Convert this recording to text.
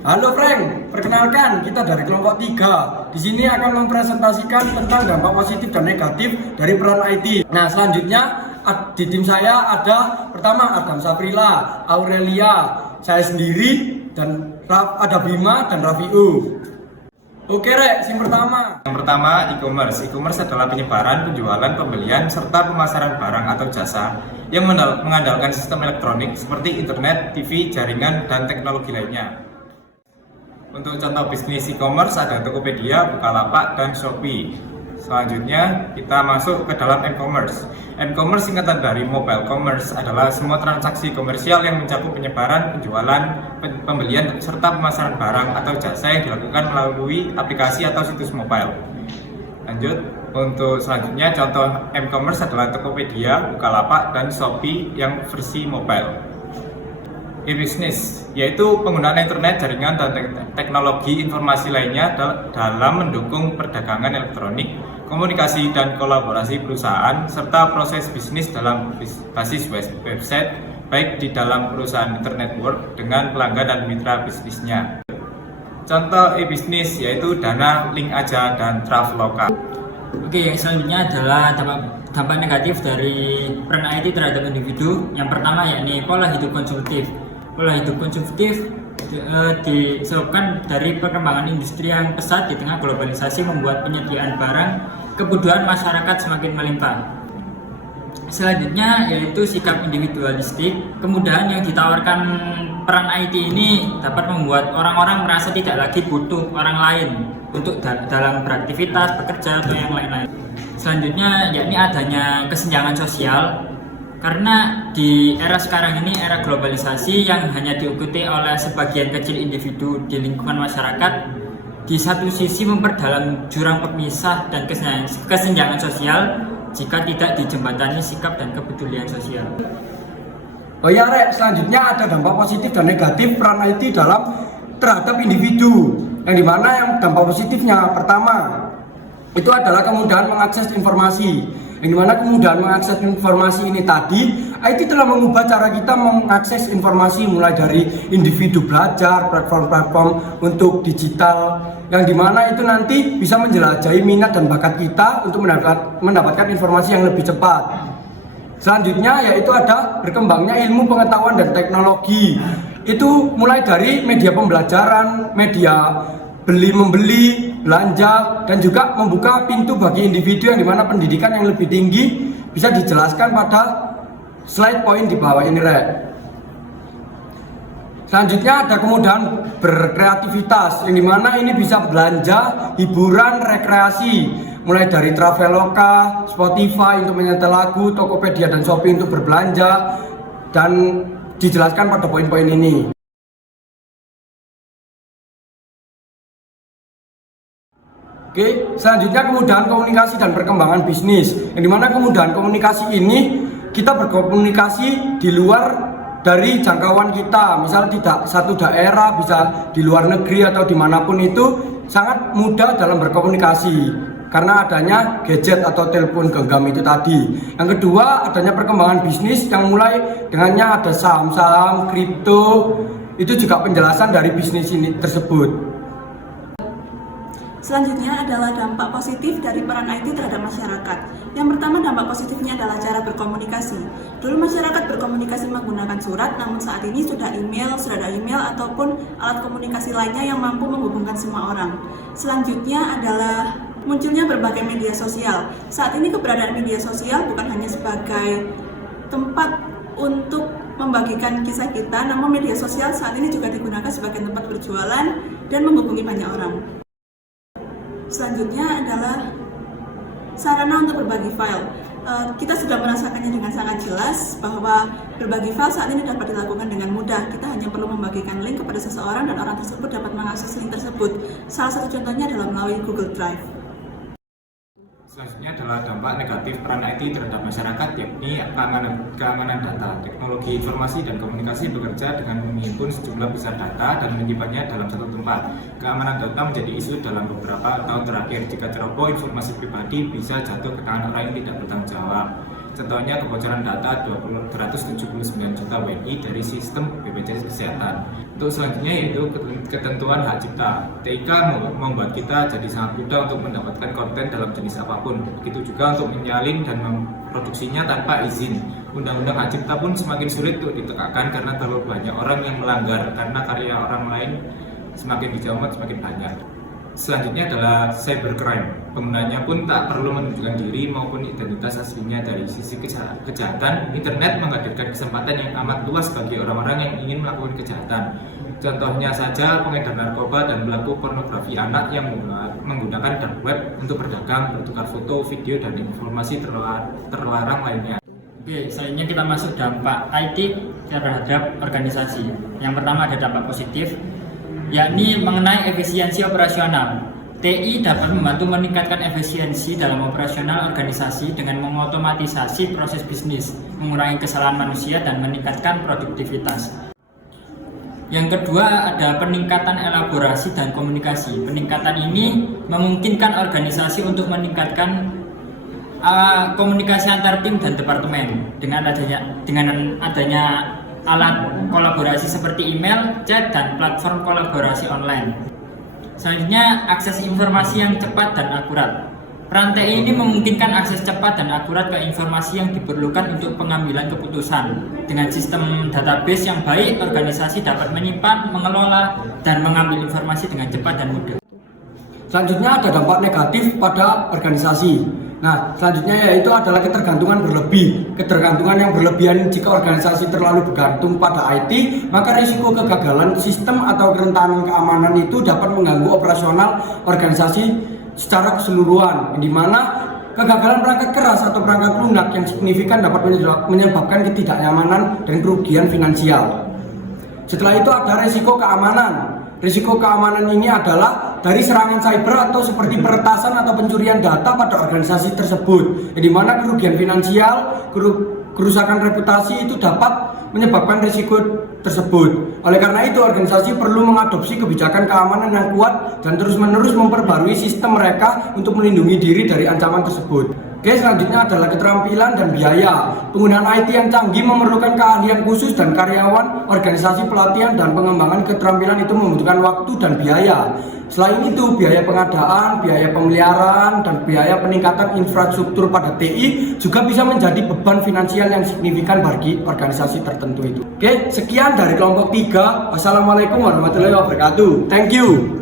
Halo Frank, perkenalkan kita dari kelompok 3. Di sini akan mempresentasikan tentang dampak positif dan negatif dari peran IT. Nah, selanjutnya di tim saya ada pertama Adam Safrila, Aurelia, saya sendiri, dan ada Bima dan Rafiu. Oke Rek, yang pertama. Yang pertama, e-commerce. E-commerce adalah penyebaran, penjualan, pembelian, serta pemasaran barang atau jasa yang mengandalkan sistem elektronik seperti internet, TV, jaringan, dan teknologi lainnya. Untuk contoh bisnis e-commerce ada Tokopedia, Bukalapak, dan Shopee. Selanjutnya kita masuk ke dalam m-commerce. M-commerce singkatan dari mobile commerce adalah semua transaksi komersial yang mencakup penyebaran, penjualan, pembelian, serta pemasaran barang atau jasa yang dilakukan melalui aplikasi atau situs mobile. Lanjut, untuk selanjutnya contoh m-commerce adalah Tokopedia, Bukalapak, dan Shopee yang versi mobile. E-business yaitu penggunaan internet, jaringan, dan teknologi informasi lainnya dalam mendukung perdagangan elektronik, komunikasi dan kolaborasi perusahaan, serta proses bisnis dalam basis website, baik di dalam perusahaan internet network dengan pelanggan dan mitra bisnisnya. Contoh e-business yaitu Dana, Link Aja, dan Traveloka. Oke, yang selanjutnya adalah dampak negatif dari peran IT terhadap individu. Yang pertama yakni pola hidup konsumtif. Pola hidup konsumtif disebabkan dari perkembangan industri yang pesat di tengah globalisasi membuat penyediaan barang kebutuhan masyarakat semakin melimpah. Selanjutnya yaitu sikap individualistik. Kemudahan yang ditawarkan peran IT ini dapat membuat orang-orang merasa tidak lagi butuh orang lain untuk dalam beraktivitas, bekerja, atau yang lain-lain. Selanjutnya yakni adanya kesenjangan sosial. Karena di era sekarang ini era globalisasi yang hanya diikuti oleh sebagian kecil individu di lingkungan masyarakat, di satu sisi memperdalam jurang pemisah dan kesenjangan sosial jika tidak dijembatani sikap dan kepedulian sosial. Oh ya Rek, selanjutnya ada dampak positif dan negatif peran IT terhadap individu. Yang dimana yang dampak positifnya pertama itu adalah kemudahan mengakses informasi. Yang dimana kemudahan mengakses informasi ini tadi, IT telah mengubah cara kita mengakses informasi mulai dari individu belajar, platform-platform untuk digital, yang dimana itu nanti bisa menjelajahi minat dan bakat kita untuk mendapatkan informasi yang lebih cepat. Selanjutnya yaitu ada berkembangnya ilmu pengetahuan dan teknologi. Itu mulai dari media pembelajaran, media beli-membeli, belanja, dan juga membuka pintu bagi individu yang dimana pendidikan yang lebih tinggi bisa dijelaskan pada slide point di bawah ini Rek. Selanjutnya ada kemudahan berkreativitas yang dimana ini bisa belanja, hiburan, rekreasi mulai dari Traveloka, Spotify untuk menyetel lagu, Tokopedia dan Shopee untuk berbelanja, dan dijelaskan pada poin-poin ini. Oke, selanjutnya kemudahan komunikasi dan perkembangan bisnis. Yang dimana kemudahan komunikasi ini kita berkomunikasi di luar dari jangkauan kita. Misal tidak satu daerah, bisa di luar negeri atau dimanapun itu sangat mudah dalam berkomunikasi karena adanya gadget atau telepon genggam itu tadi. Yang kedua adanya perkembangan bisnis yang mulai dengannya ada saham-saham, kripto. Itu juga penjelasan dari bisnis ini tersebut. Selanjutnya adalah dampak positif dari peran IT terhadap masyarakat. Yang pertama, dampak positifnya adalah cara berkomunikasi. Dulu masyarakat berkomunikasi menggunakan surat, namun saat ini sudah ada email ataupun alat komunikasi lainnya yang mampu menghubungkan semua orang. Selanjutnya adalah munculnya berbagai media sosial. Saat ini keberadaan media sosial bukan hanya sebagai tempat untuk membagikan kisah kita, namun media sosial saat ini juga digunakan sebagai tempat berjualan dan menghubungi banyak orang. Selanjutnya adalah sarana untuk berbagi file. Kita sudah merasakannya dengan sangat jelas bahwa berbagi file saat ini dapat dilakukan dengan mudah. Kita hanya perlu membagikan link kepada seseorang dan orang tersebut dapat mengakses link tersebut. Salah satu contohnya adalah melalui Google Drive. Selanjutnya adalah dampak negatif peran IT terhadap masyarakat, yakni keamanan data. Teknologi informasi dan komunikasi bekerja dengan menghimpun sejumlah besar data dan menyimpannya dalam satu tempat. Keamanan data menjadi isu dalam beberapa tahun terakhir. Jika ceroboh, informasi pribadi bisa jatuh ke tangan orang yang tidak bertanggung jawab. Contohnya kebocoran data 279 juta WNI dari sistem BPJS Kesehatan. Untuk selanjutnya yaitu ketentuan hak cipta. TIK membuat kita jadi sangat mudah untuk mendapatkan konten dalam jenis apapun. Begitu juga untuk menyalin dan memproduksinya tanpa izin. Undang-undang hak cipta pun semakin sulit untuk ditegakkan karena terlalu banyak orang yang melanggar, karena karya orang lain semakin dijamah semakin banyak. Selanjutnya adalah cybercrime. Penggunanya pun tak perlu menunjukkan diri maupun identitas aslinya. Dari sisi kejahatan, internet menghadirkan kesempatan yang amat luas bagi orang-orang yang ingin melakukan kejahatan. Contohnya saja pengedar narkoba dan pelaku pornografi anak yang menggunakan dark web untuk berdagang, bertukar foto, video, dan informasi terlarang lainnya. Oke, selanjutnya kita masuk dampak IT terhadap organisasi. Yang pertama ada dampak positif, yakni mengenai efisiensi operasional. TI dapat membantu meningkatkan efisiensi dalam operasional organisasi dengan mengotomatisasi proses bisnis, mengurangi kesalahan manusia, dan meningkatkan produktivitas. Yang kedua ada peningkatan elaborasi dan komunikasi. Peningkatan ini memungkinkan organisasi untuk meningkatkan komunikasi antar tim dan departemen dengan adanya alat kolaborasi seperti email, chat, dan platform kolaborasi online. Selanjutnya, akses informasi yang cepat dan akurat. Peran TI ini memungkinkan akses cepat dan akurat ke informasi yang diperlukan untuk pengambilan keputusan. Dengan sistem database yang baik, organisasi dapat menyimpan, mengelola, dan mengambil informasi dengan cepat dan mudah. Selanjutnya ada dampak negatif pada organisasi. Nah, selanjutnya yaitu adalah ketergantungan berlebih. Ketergantungan yang berlebihan jika organisasi terlalu bergantung pada IT, maka risiko kegagalan sistem atau kerentanan keamanan itu dapat mengganggu operasional organisasi secara keseluruhan, di mana kegagalan perangkat keras atau perangkat lunak yang signifikan dapat menyebabkan ketidaknyamanan dan kerugian finansial. Setelah itu ada risiko keamanan. Risiko keamanan ini adalah dari serangan cyber atau seperti peretasan atau pencurian data pada organisasi tersebut, di mana kerugian finansial, kerusakan reputasi itu dapat menyebabkan risiko tersebut. Oleh karena itu, organisasi perlu mengadopsi kebijakan keamanan yang kuat dan terus-menerus memperbarui sistem mereka untuk melindungi diri dari ancaman tersebut. Oke, selanjutnya adalah keterampilan dan biaya. Penggunaan IT yang canggih memerlukan keahlian khusus dan karyawan. Organisasi pelatihan dan pengembangan keterampilan itu membutuhkan waktu dan biaya. Selain itu, biaya pengadaan, biaya pemeliharaan, dan biaya peningkatan infrastruktur pada TI juga bisa menjadi beban finansial yang signifikan bagi organisasi tertentu itu. Oke, sekian dari kelompok 3. Wassalamualaikum warahmatullahi wabarakatuh. Thank you.